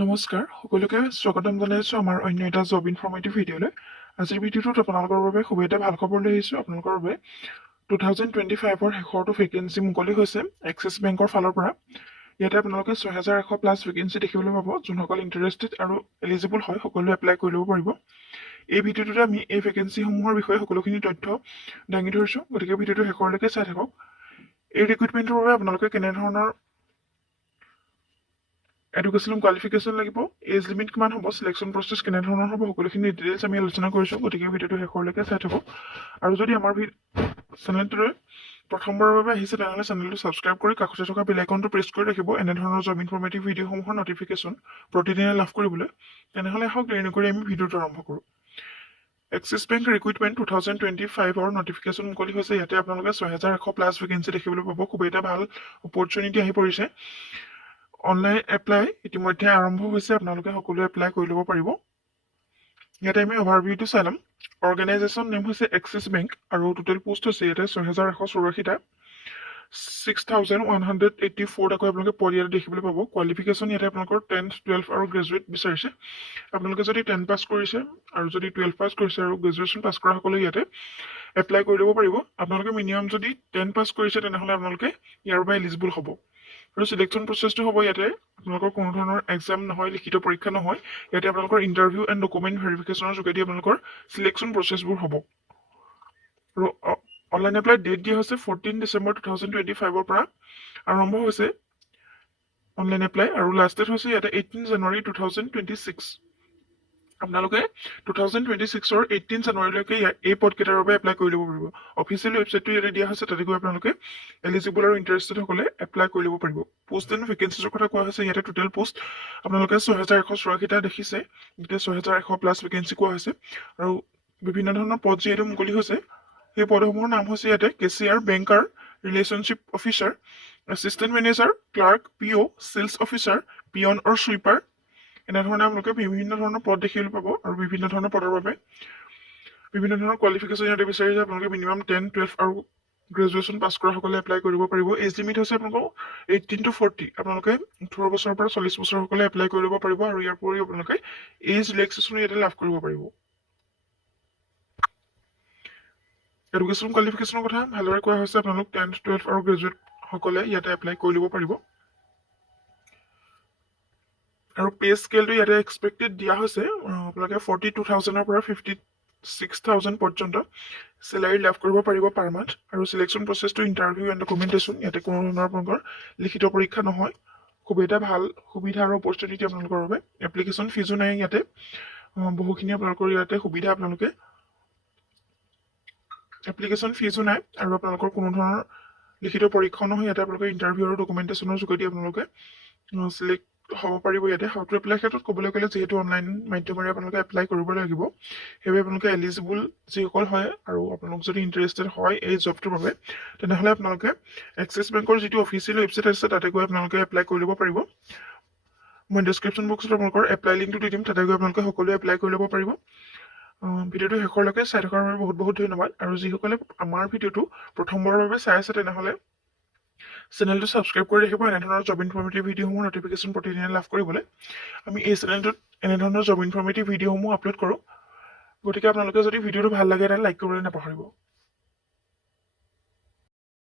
নমস্কাৰ সকলোকে স্বাগতম জনাইছো আমাৰ অন্য এটা জব ইনফৰ্মেটিভ ভিডিঅ'লৈ। আজিৰ ভিডিঅ'টোত আপোনালোকৰ বাবে খুব এটা ভাল খবৰ লৈ আহিছো। আপোনালোকৰ বাবে 2025ৰ শেষৰটো ভেকেঞ্চি মুকলি হৈছে এক্সিছ বেংকৰ ফালৰ পৰা। ইয়াতে আপোনালোকে 6100 প্লাছ ভেকেঞ্চি দেখিবলৈ পাব। যোনসকল ইণ্টাৰেষ্টেড আৰু এলিজিবল হয় সকলোৱে এপ্লাই কৰি ল'ব পাৰিব। এই ভিডিঅ'টোতে আমি এই ভেকেঞ্চিসমূহৰ বিষয়ে সকলোখিনি তথ্য দাঙি ধৰিছো, গতিকে ভিডিঅ'টো শেষৰলৈকে চাই থাকক। এই ৰিক্ৰুইটমেণ্টৰ বাবে আপোনালোকে কেনেধৰণৰ এডুকেশ্যনেল কোৱালিফিকেশ্যন লাগিব, এজ লিমিট কিমান হ'ব, চিলেকশ্যন প্ৰচেছ কেনেধৰণৰ হ'ব, সকলোখিনি ডিটেইলছ আমি আলোচনা কৰিছোঁ। গতিকে ভিডিঅ'টো শেষৰলৈকে চাই থাকক। আৰু যদি আমাৰ চেনেলটোলৈ প্ৰথমবাৰৰ বাবে আহিছে তেনেহ'লে চেনেলটো ছাবস্ক্ৰাইব কৰি কাষতে থকা বেল আইকনটো প্ৰেছ কৰি ৰাখিব এনেধৰণৰ জব ইনফৰ্মেটিভ ভিডিঅ'সমূহৰ নটিফিকেশ্যন প্ৰতিদিনে লাভ কৰিবলৈ। তেনেহ'লে আহক দেৰি নকৰি আমি ভিডিঅ'টো আৰম্ভ কৰোঁ। এক্সিছ বেংক ৰিক্ৰুইটমেণ্ট 2025ৰ নটিফিকেশ্যন মুকলি হৈছে। ইয়াতে আপোনালোকে 6100 প্লাছ ভেকেঞ্চি দেখিবলৈ পাব। খুব এটা ভাল অপৰচুনিটি আহি পৰিছে। অনলাইন এপ্লাই ইতিমধ্যে আৰম্ভ হৈছে, আপোনালোকে সকলোৱে এপ্লাই কৰি ল'ব পাৰিব। ইয়াতে আমি অভাৰভিউটো চাই ল'ম। অৰ্গেনাইজেশ্যন নেম হৈছে এক্সিছ বেংক আৰু টোটেল পোষ্ট হৈছে ইয়াতে 6184টা। 6184টাকৈ আপোনালোকে পদ ইয়াতে দেখিবলৈ পাব। কোৱালিফিকেশ্যন ইয়াতে আপোনালোকৰ 10th, 12th আৰু গ্ৰেজুৱেট বিচাৰিছে। আপোনালোকে যদি 10 পাছ কৰিছে আৰু যদি 12 পাছ কৰিছে আৰু গ্ৰেজুৱেশ্যন পাছ কৰা সকলে ইয়াতে এপ্লাই কৰি ল'ব পাৰিব। আপোনালোকে মিনিমাম যদি 10 পাছ কৰিছে তেনেহ'লে আপোনালোকে ইয়াৰ বাবে এলিজিবল হ'ব। আৰু চিলেকশ্যন প্ৰচেছটো হ'ব ইয়াতে আপোনালোকৰ কোনো ধৰণৰ এক্সাম নহয়, লিখিত পৰীক্ষা নহয়। ইয়াতে আপোনালোকৰ ইণ্টাৰভিউ এণ্ড ডকুমেণ্ট ভেৰিফিকেশ্যনৰ যোগেদি আপোনালোকৰ চিলেকশ্যন প্ৰচেছবোৰ হ'ব। আৰু অনলাইন এপ্লাই ডেট দিয়া হৈছে 14 ডিচেম্বৰ 2025ৰ পৰা আৰম্ভ হৈছে অনলাইন এপ্লাই আৰু লাষ্ট ডেট হৈছে ইয়াতে 18 জানুৱাৰী 2026। আপোনালোকে 2026ৰ 18 জানুৱাৰীলৈকে এই পদকেইটাৰ বাবে এপ্লাই কৰি ল'ব পাৰিব। অফিচিয়েল ৱেবছাইটটো ইয়াতে দিয়া হৈছে, তাতে গৈ আপোনালোকে এলিজিবল আৰু ইণ্টাৰেষ্টেড সকলে এপ্লাই কৰি ল'ব পাৰিব। পোষ্ট এণ্ড ভেকেঞ্চিৰ কথা কোৱা হৈছে। ইয়াতে টোটেল পোষ্ট আপোনালোকে 6184টা দেখিছে। ইয়াতে 6100 প্লাছ ভেকেঞ্চি কোৱা হৈছে আৰু বিভিন্ন ধৰণৰ পদ যিহেতু মুকলি হৈছে, সেই পদসমূহৰ নাম হৈছে ইয়াতে cashier, banker, relationship officer, assistant manager, clerk, PO, sales officer, peon আৰু চুইপাৰ। এনেধৰণে আপোনালোকে বিভিন্ন ধৰণৰ পদ দেখিবলৈ পাব আৰু বিভিন্ন ধৰণৰ পদৰ বাবে বিভিন্ন ধৰণৰ কোৱালিফিকেশ্যন ইয়াতে বিচাৰিছে। আপোনালোকে মিনিমাম 10, 12 আৰু গ্ৰেজুৱেশ্যন পাছ কৰা সকলে এপ্লাই কৰিব পাৰিব। এজ লিমিট হৈছে আপোনালোকৰ 18 to 40। আপোনালোকে 18 বছৰৰ পৰা 40 বছৰ সকলে এপ্লাই কৰি ল'ব পাৰিব আৰু ইয়াৰ উপৰিও আপোনালোকে এজ ৰিলেক্সেশ্যন ইয়াতে লাভ কৰিব পাৰিব। এডুকেশ্যন কোৱালিফিকেশ্যনৰ কথা ভালদৰে কোৱা হৈছে। আপোনালোক 10, 12 আৰু গ্ৰেজুৱেট সকলে ইয়াতে এপ্লাই কৰি ল'ব পাৰিব। আৰু পে স্কেলটো ইয়াতে এক্সপেক্টেড দিয়া হৈছে আপোনালোকে 42,000ৰ পৰা 56,000 পৰ্যন্ত চেলাৰী লাভ কৰিব পাৰিব পাৰ মান্থ। আৰু চিলেকশ্যন প্ৰচেছটো ইণ্টাৰভিউ এণ্ড ডকুমেণ্টেশ্যন, ইয়াতে কোনো ধৰণৰ আপোনালোকৰ লিখিত পৰীক্ষা নহয়। খুব এটা ভাল সুবিধা আৰু অপৰচুনিটি আপোনালোকৰ বাবে। এপ্লিকেশ্যন ফিজো নাই ইয়াতে, বহুখিনি আপোনালোকৰ ইয়াতে সুবিধা। আপোনালোকে এপ্লিকেশ্যন ফিজো নাই আৰু আপোনালোকৰ কোনো ধৰণৰ লিখিত পৰীক্ষাও নহয়। ইয়াতে আপোনালোকে ইণ্টাৰভিউ আৰু ডকুমেণ্টেশ্যনৰ যোগেদি আপোনালোকে চিলেক্ট হ'ব পাৰিব। ইয়াতে হাউ টু এপ্লাই ক্ষেত্ৰত ক'বলৈ গ'লে যিহেতু অনলাইন মাধ্যমেৰে আপোনালোকে এপ্লাই কৰিব লাগিব, সেইবাবে আপোনালোকে এলিজিবল যিসকল হয় আৰু আপোনালোক যদি ইণ্টাৰেষ্টেড হয় এই জবটোৰ বাবে, তেনেহ'লে আপোনালোকে এক্সিছ বেংকৰ যিটো অফিচিয়েল ৱেবছাইট আছে তাতে গৈ আপোনালোকে এপ্লাই কৰি ল'ব পাৰিব। মই ডেছক্ৰিপশ্যন বক্সত আপোনালোকৰ এপ্লাই লিংকটো দি দিম, তাতে গৈ আপোনালোকে সকলোৱে এপ্লাই কৰি ল'ব পাৰিব। ভিডিঅ'টো শেষৰলৈকে চাই থকাৰ বাবে বহুত বহুত ধন্যবাদ। আৰু যিসকলে আমাৰ ভিডিঅ'টো প্ৰথমবাৰৰ বাবে চাই আছে তেনেহ'লে চেনেলটো ছাবস্ক্ৰাইব কৰি ৰাখিব এনেধৰণৰ জব ইনফৰ্মেটিভ ভিডিঅ'সমূহ নটিফিকেশ্যন প্ৰতিদিনে লাভ কৰিবলৈ। আমি এই চেনেলটোত এনেধৰণৰ জব ইনফৰ্মেটিভ ভিডিঅ'সমূহ আপলোড কৰোঁ। গতিকে আপোনালোকে যদি ভিডিঅ'টো ভাল লাগে তেন্তে লাইক কৰিবলৈ নাপাহৰিব।